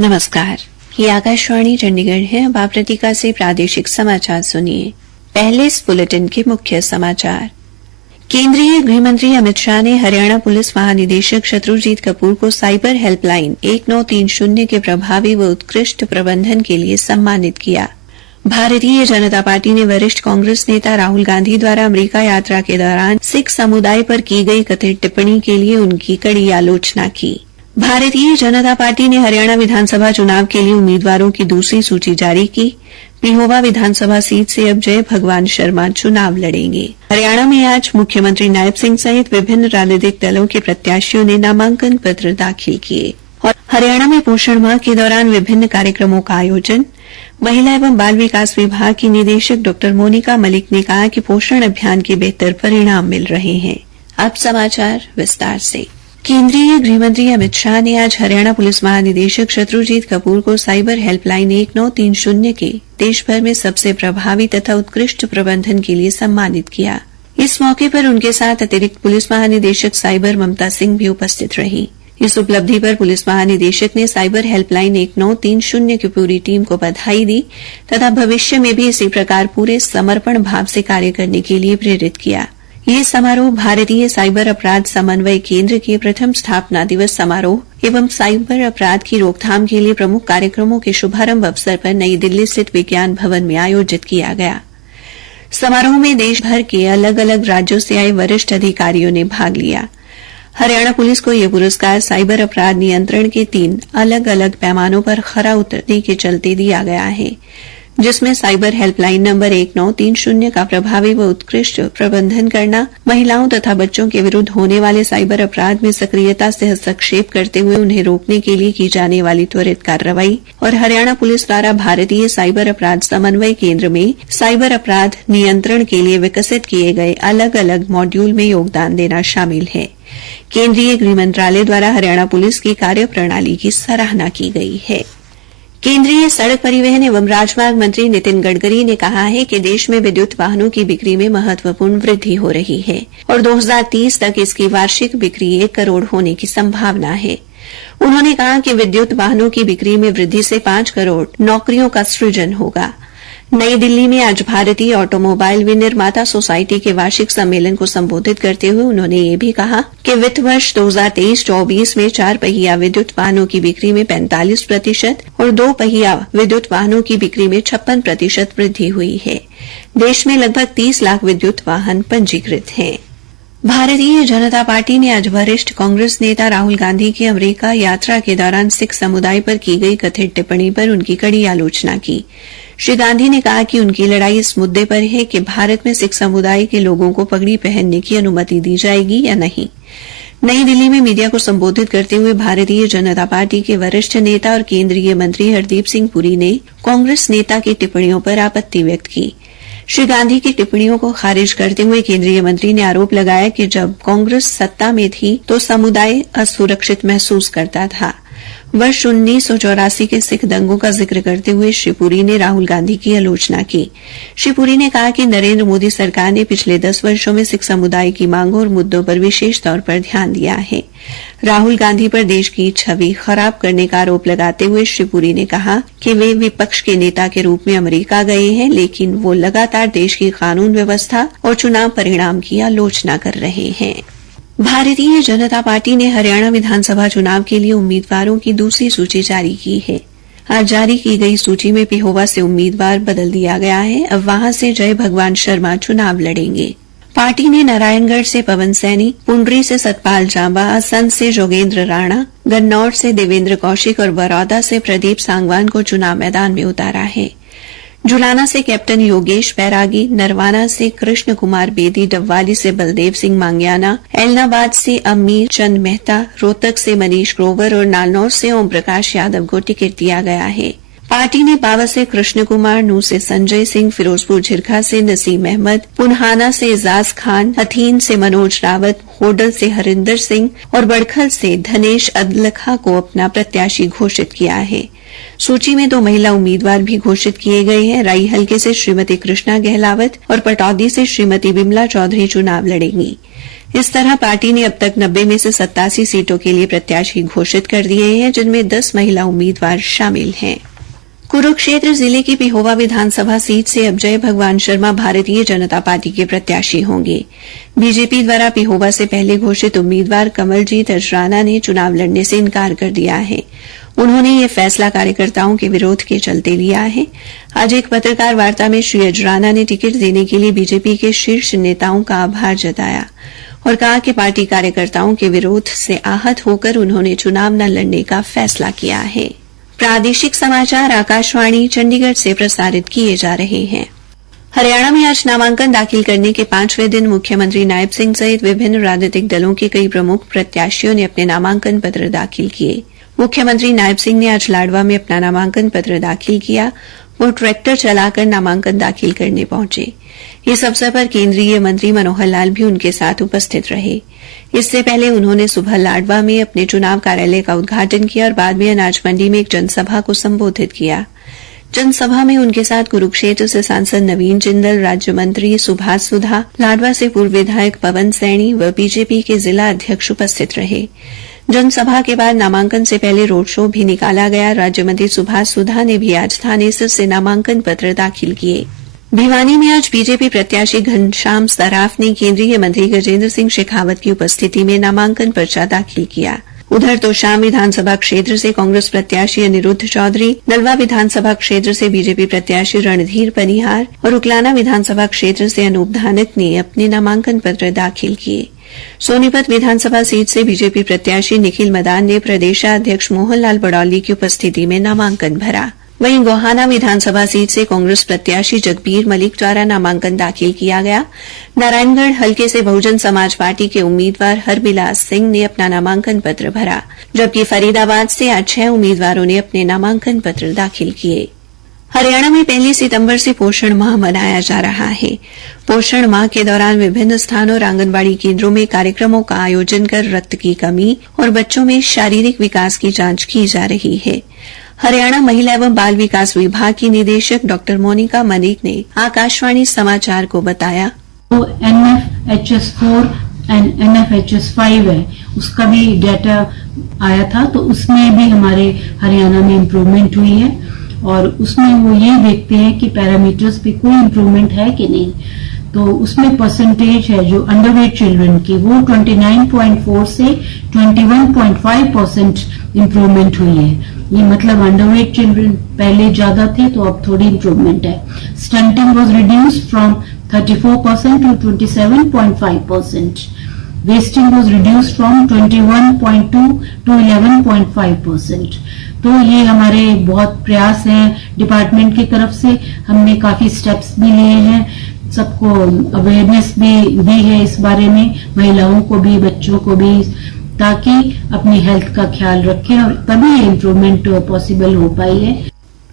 नमस्कार, ये आकाशवाणी चंडीगढ़ है। अब आप प्रतीका से प्रादेशिक समाचार सुनिए। पहले इस बुलेटिन के मुख्य समाचार। केंद्रीय गृह मंत्री अमित शाह ने हरियाणा पुलिस महानिदेशक शत्रुजीत कपूर को साइबर हेल्पलाइन 1930 के प्रभावी व उत्कृष्ट प्रबंधन के लिए सम्मानित किया। भारतीय जनता पार्टी ने वरिष्ठ कांग्रेस नेता राहुल गांधी द्वारा अमेरिका यात्रा के दौरान सिख समुदाय पर की गई कथित टिप्पणी के लिए उनकी कड़ी आलोचना की। भारतीय जनता पार्टी ने हरियाणा विधानसभा चुनाव के लिए उम्मीदवारों की दूसरी सूची जारी की। पिहोवा विधानसभा सीट से अब जय भगवान शर्मा चुनाव लड़ेंगे। हरियाणा में आज मुख्यमंत्री नायब सिंह सहित विभिन्न राजनीतिक दलों के प्रत्याशियों ने नामांकन पत्र दाखिल किए। और हरियाणा में पोषण माह के दौरान विभिन्न कार्यक्रमों का आयोजन। महिला एवं बाल विकास विभाग की निदेशक डॉ मोनिका मलिक ने कहा कि पोषण अभियान के बेहतर परिणाम मिल रहे हैं। अब समाचार विस्तार से। केंद्रीय गृह मंत्री अमित शाह ने आज हरियाणा पुलिस महानिदेशक शत्रुजीत कपूर को साइबर हेल्पलाइन 1930 के देशभर में सबसे प्रभावी तथा उत्कृष्ट प्रबंधन के लिए सम्मानित किया। इस मौके पर उनके साथ अतिरिक्त पुलिस महानिदेशक साइबर ममता सिंह भी उपस्थित रही। इस उपलब्धि पर पुलिस महानिदेशक ने साइबर हेल्पलाइन 1930 की पूरी टीम को बधाई दी तथा भविष्य में भी इसी प्रकार पूरे समर्पण भाव से कार्य करने के लिए प्रेरित किया। यह समारोह भारतीय साइबर अपराध समन्वय केंद्र के प्रथम स्थापना दिवस समारोह एवं साइबर अपराध की रोकथाम के लिए प्रमुख कार्यक्रमों के शुभारंभ अवसर पर नई दिल्ली स्थित विज्ञान भवन में आयोजित किया गया। समारोह में देश भर के अलग अलग राज्यों से आए वरिष्ठ अधिकारियों ने भाग लिया। हरियाणा पुलिस को यह पुरस्कार साइबर अपराध नियंत्रण के 3 अलग अलग पैमानों पर खरा उतरने के चलते दिया गया है, जिसमें साइबर हेल्पलाइन नंबर 1930 का प्रभावी व उत्कृष्ट प्रबंधन करना, महिलाओं तथा बच्चों के विरुद्ध होने वाले साइबर अपराध में सक्रियता से हस्तक्षेप करते हुए उन्हें रोकने के लिए की जाने वाली त्वरित कार्रवाई और हरियाणा पुलिस द्वारा भारतीय साइबर अपराध समन्वय केंद्र में साइबर अपराध नियंत्रण के लिए विकसित किए गए अलग अलग मॉड्यूल में योगदान देना शामिल है। केंद्रीय गृह मंत्रालय द्वारा हरियाणा पुलिस की कार्यप्रणाली की सराहना की गई है। केंद्रीय सड़क परिवहन एवं राजमार्ग मंत्री नितिन गडकरी ने कहा है कि देश में विद्युत वाहनों की बिक्री में महत्वपूर्ण वृद्धि हो रही है और 2030 तक इसकी वार्षिक बिक्री 1 करोड़ होने की संभावना है। उन्होंने कहा कि विद्युत वाहनों की बिक्री में वृद्धि से 5 करोड़ नौकरियों का सृजन होगा। नई दिल्ली में आज भारतीय ऑटोमोबाइल विनिर्माता सोसाइटी के वार्षिक सम्मेलन को संबोधित करते हुए उन्होंने यह भी कहा कि वित्त वर्ष 2023-24 में 4 पहिया विद्युत वाहनों की बिक्री में 45% और 2 पहिया विद्युत वाहनों की बिक्री में 56% वृद्धि हुई है। देश में लगभग 30 लाख विद्युत वाहन पंजीकृत हैं। भारतीय जनता पार्टी ने आज वरिष्ठ कांग्रेस नेता राहुल गांधी की अमेरिका यात्रा के दौरान सिख समुदाय पर की गई कथित टिप्पणी पर उनकी कड़ी आलोचना की। श्री गांधी ने कहा कि उनकी लड़ाई इस मुद्दे पर है कि भारत में सिख समुदाय के लोगों को पगड़ी पहनने की अनुमति दी जाएगी या नहीं। नई दिल्ली में मीडिया को संबोधित करते हुए भारतीय जनता पार्टी के वरिष्ठ नेता और केंद्रीय मंत्री हरदीप सिंह पुरी ने कांग्रेस नेता की टिप्पणियों पर आपत्ति व्यक्त की। श्री गांधी की टिप्पणियों को खारिज करते हुए केंद्रीय मंत्री ने आरोप लगाया कि जब कांग्रेस सत्ता में थी तो समुदाय असुरक्षित महसूस करता था। वर्ष 1984 के सिख दंगों का जिक्र करते हुए श्री पुरी ने राहुल गांधी की आलोचना की। श्री पुरी ने कहा कि नरेंद्र मोदी सरकार ने पिछले 10 वर्षों में सिख समुदाय की मांगों और मुद्दों पर विशेष तौर पर ध्यान दिया है। राहुल गांधी पर देश की छवि खराब करने का आरोप लगाते हुए श्री पुरी ने कहा कि वे विपक्ष के नेता के रूप में अमेरिका गए हैं, लेकिन वो लगातार देश की कानून व्यवस्था और चुनाव परिणाम की आलोचना कर रहे हैं। भारतीय जनता पार्टी ने हरियाणा विधानसभा चुनाव के लिए उम्मीदवारों की दूसरी सूची जारी की है। आज जारी की गई सूची में पिहोवा से उम्मीदवार बदल दिया गया है। अब वहां से जय भगवान शर्मा चुनाव लड़ेंगे। पार्टी ने नारायणगढ़ से पवन सैनी, पुंडरी से सतपाल जांबा, असंध से जोगेंद्र राणा, गन्नौर से देवेंद्र कौशिक और बरौदा से प्रदीप सांगवान को चुनाव मैदान में उतारा है। जुलाना से कैप्टन योगेश बैरागी, नरवाना से कृष्ण कुमार बेदी, डबवाली से बलदेव सिंह मांग्याना, एलनाबाद से अमीर चंद मेहता, रोहतक से मनीष ग्रोवर और नालनौर से ओम प्रकाश यादव को टिकट दिया गया है। पार्टी ने पावा से कृष्ण कुमार, नू से संजय सिंह, फिरोजपुर झिरखा से नसीम अहमद, पुन्हाना से एजाज खान, हथीन से मनोज रावत, होडल से हरिंदर सिंह और बड़खल से धनेश अदलखा को अपना प्रत्याशी घोषित किया है। सूची में 2 महिला उम्मीदवार भी घोषित किए गए हैं। राई हलके से श्रीमती कृष्णा गहलावत और पटौदी से श्रीमती बिमला चौधरी चुनाव लड़ेंगी। इस तरह पार्टी ने अब तक 90 में से 87 सीटों के लिए प्रत्याशी घोषित कर दिए हैं, जिनमें 10 महिला उम्मीदवार शामिल हैं। कुरुक्षेत्र जिले की पिहोवा विधानसभा सीट से अब जय भगवान शर्मा भारतीय जनता पार्टी के प्रत्याशी होंगे। बीजेपी द्वारा पिहोवा से पहले घोषित उम्मीदवार कमलजीत अजराना ने चुनाव लड़ने से इनकार कर दिया है। उन्होंने यह फैसला कार्यकर्ताओं के विरोध के चलते लिया है। आज एक पत्रकार वार्ता में श्री अजराना ने टिकट देने के लिए बीजेपी के शीर्ष नेताओं का आभार जताया और कहा कि पार्टी कार्यकर्ताओं के विरोध से आहत होकर उन्होंने चुनाव न लड़ने का फैसला किया है। प्रादेशिक समाचार आकाशवाणी चंडीगढ़ से प्रसारित किए जा रहे हैं। हरियाणा में आज नामांकन दाखिल करने के 5वें दिन मुख्यमंत्री नायब सिंह सहित विभिन्न राजनीतिक दलों के कई प्रमुख प्रत्याशियों ने अपने नामांकन पत्र दाखिल किए। मुख्यमंत्री नायब सिंह ने आज लाडवा में अपना नामांकन पत्र दाखिल किया। वो ट्रैक्टर चलाकर नामांकन दाखिल करने पहुंचे। इस अवसर पर केंद्रीय मंत्री मनोहर लाल भी उनके साथ उपस्थित रहे। इससे पहले उन्होंने सुबह लाडवा में अपने चुनाव कार्यालय का उद्घाटन किया और बाद में अनाज मंडी में एक जनसभा को संबोधित किया। जनसभा में उनके साथ कुरुक्षेत्र से सांसद नवीन जिंदल, राज्य मंत्री सुभाष सुधा, लाडवा से पूर्व विधायक पवन सैनी व बीजेपी के जिला अध्यक्ष उपस्थित रहे। जनसभा के बाद नामांकन से पहले रोड शो भी निकाला गया। राज्य मंत्री सुभाष सुधा ने भी आज थानेसर से नामांकन पत्र दाखिल किए। भिवानी में आज बीजेपी प्रत्याशी घनश्याम सराफ ने केंद्रीय मंत्री गजेंद्र सिंह शेखावत की उपस्थिति में नामांकन पर्चा दाखिल किया। उधर तोशाम विधानसभा क्षेत्र से कांग्रेस प्रत्याशी अनिरुद्ध चौधरी, नलवा विधानसभा क्षेत्र से बीजेपी प्रत्याशी रणधीर पनिहार और उकलाना विधानसभा क्षेत्र से अनूप धानक ने अपने नामांकन पत्र दाखिल किए। सोनीपत विधानसभा सीट से बीजेपी प्रत्याशी निखिल मदान ने प्रदेशाध्यक्ष मोहनलाल बड़ौली की उपस्थिति में नामांकन भरा। वहीं गोहाना विधानसभा सीट से कांग्रेस प्रत्याशी जगबीर मलिक द्वारा नामांकन दाखिल किया गया। नारायणगढ़ हलके से बहुजन समाज पार्टी के उम्मीदवार हरबिलास सिंह ने अपना नामांकन पत्र भरा, जबकि फरीदाबाद से आज 6 उम्मीदवारों ने अपने नामांकन पत्र दाखिल किए। हरियाणा में 1 सितंबर से पोषण माह मनाया जा रहा है। पोषण माह के दौरान विभिन्न स्थानों और आंगनबाड़ी केंद्रों में कार्यक्रमों का आयोजन कर रक्त की कमी और बच्चों में शारीरिक विकास की जांच की जा रही है। हरियाणा महिला एवं बाल विकास विभाग की निदेशक डॉक्टर मोनिका मलिक ने आकाशवाणी समाचार को बताया, तो NFHS4 एंड NFHS5 है, उसका भी डाटा आया था, तो उसमें भी हमारे हरियाणा में इम्प्रूवमेंट हुई है और उसमें वो ये देखते हैं कि पैरामीटर्स पे कोई इम्प्रूवमेंट है कि नहीं। तो उसमें परसेंटेज है जो अंडरवेट चिल्ड्रन की, वो 29.4 से 21.5% इम्प्रूवमेंट हुई है। ये मतलब अंडरवेट चिल्ड्रन पहले ज्यादा थे तो अब थोड़ी इम्प्रूवमेंट है। Stunting was reduced from 34% to 27.5%। Wasting was reduced from 21.2 to 11.5%। तो ये हमारे बहुत प्रयास हैं डिपार्टमेंट की तरफ से। हमने काफी स्टेप्स भी लिए हैं, सबको अवेयरनेस भी दी है इस बारे में, महिलाओं को भी बच्चों को भी, ताकि अपनी हेल्थ का ख्याल रखें और तभी इम्प्रूवमेंट पॉसिबल हो पाई है।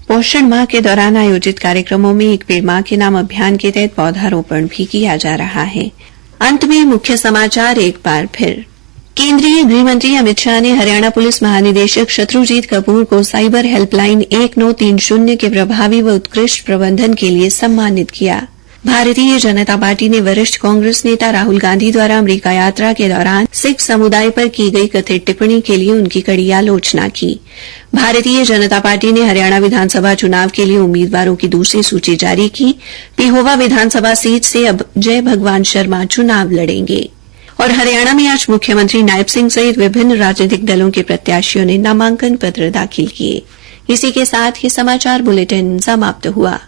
पोषण माह के दौरान आयोजित कार्यक्रमों में एक पेड़ मां के नाम अभियान के तहत पौधारोपण भी किया जा रहा है। अंत में मुख्य समाचार एक बार फिर। केंद्रीय गृह मंत्री अमित शाह ने हरियाणा पुलिस महानिदेशक शत्रुजीत कपूर को साइबर हेल्पलाइन 1930 के प्रभावी व उत्कृष्ट प्रबंधन के लिए सम्मानित किया। भारतीय जनता पार्टी ने वरिष्ठ कांग्रेस नेता राहुल गांधी द्वारा अमेरिका यात्रा के दौरान सिख समुदाय पर की गई कथित टिप्पणी के लिए उनकी कड़ी आलोचना की। भारतीय जनता पार्टी ने हरियाणा विधानसभा चुनाव के लिए उम्मीदवारों की दूसरी सूची जारी की। पिहोवा विधानसभा सीट से अब जय भगवान शर्मा चुनाव लड़ेंगे। और हरियाणा में आज मुख्यमंत्री नायब सिंह सहित विभिन्न राजनीतिक दलों के प्रत्याशियों ने नामांकन पत्र दाखिल किए। इसी के साथ ये समाचार बुलेटिन समाप्त हुआ।